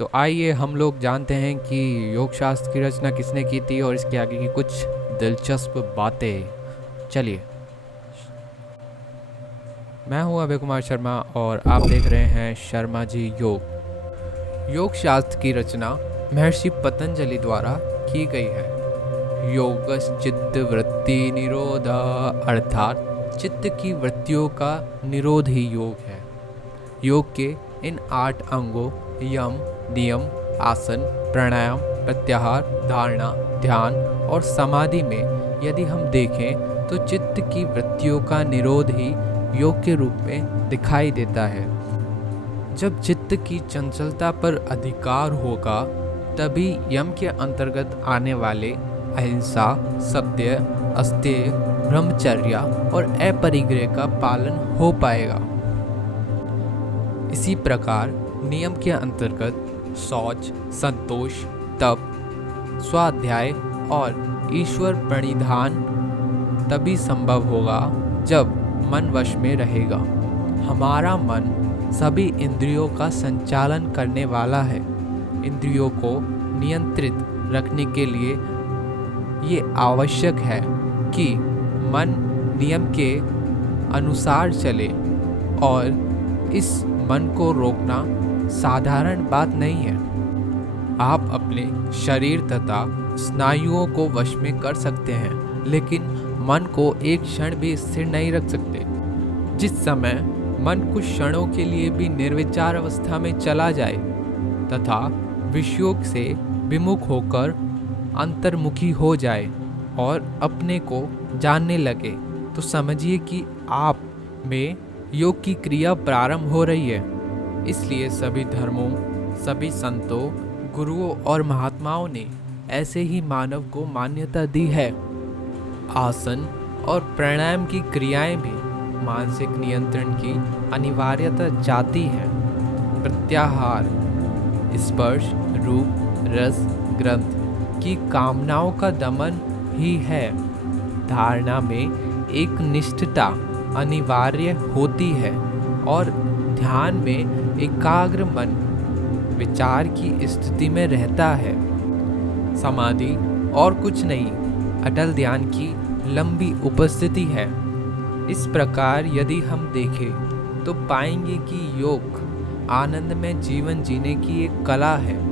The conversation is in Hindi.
तो आइए हम लोग जानते हैं कि योग शास्त्र की रचना किसने की थी और इसके आगे की कुछ दिलचस्प बातें। चलिए, मैं हूं अभय कुमार शर्मा और आप देख रहे हैं शर्मा जी योग शास्त्र की रचना महर्षि पतंजलि द्वारा की गई है। योगश्चित्त वृत्ति निरोध अर्थात चित्त की वृत्तियों का निरोध ही योग है। योग के इन 8 अंगों यम, नियम, आसन, प्राणायाम, प्रत्याहार, धारणा, ध्यान और समाधि में यदि हम देखें तो चित्त की वृत्तियों का निरोध ही योग के रूप में दिखाई देता है। जब चित्त की चंचलता पर अधिकार होगा तभी यम के अंतर्गत आने वाले अहिंसा, सत्य, अस्तेय, ब्रह्मचर्य और अपरिग्रह का पालन हो पाएगा। इसी प्रकार नियम के अंतर्गत शौच, संतोष, तप, स्वाध्याय और ईश्वर प्रणिधान तभी संभव होगा जब मन वश में रहेगा। हमारा मन सभी इंद्रियों का संचालन करने वाला है। इंद्रियों को नियंत्रित रखने के लिए ये आवश्यक है कि मन नियम के अनुसार चले और इस मन को रोकना साधारण बात नहीं है। आप अपने शरीर तथा स्नायुओं को वश में कर सकते हैं, लेकिन मन को एक क्षण भी स्थिर नहीं रख सकते। जिस समय मन कुछ क्षणों के लिए भी निर्विचार अवस्था में चला जाए तथा विषयों से विमुख होकर अंतर्मुखी हो जाए और अपने को जानने लगे, तो समझिए कि आप में योग की क्रिया प्रारंभ हो रही है। इसलिए सभी धर्मों, सभी संतों, गुरुओं और महात्माओं ने ऐसे ही मानव को मान्यता दी है। आसन और प्राणायाम की क्रियाएं भी मानसिक नियंत्रण की अनिवार्यता जाती है। प्रत्याहार स्पर्श, रूप, रस, ग्रंथ की कामनाओं का दमन ही है। धारणा में एक निष्ठता अनिवार्य होती है और ध्यान में एकाग्र मन विचार की स्थिति में रहता है। समाधि और कुछ नहीं, अटल ध्यान की लंबी उपस्थिति है। इस प्रकार यदि हम देखें तो पाएंगे कि योग आनंद में जीवन जीने की एक कला है।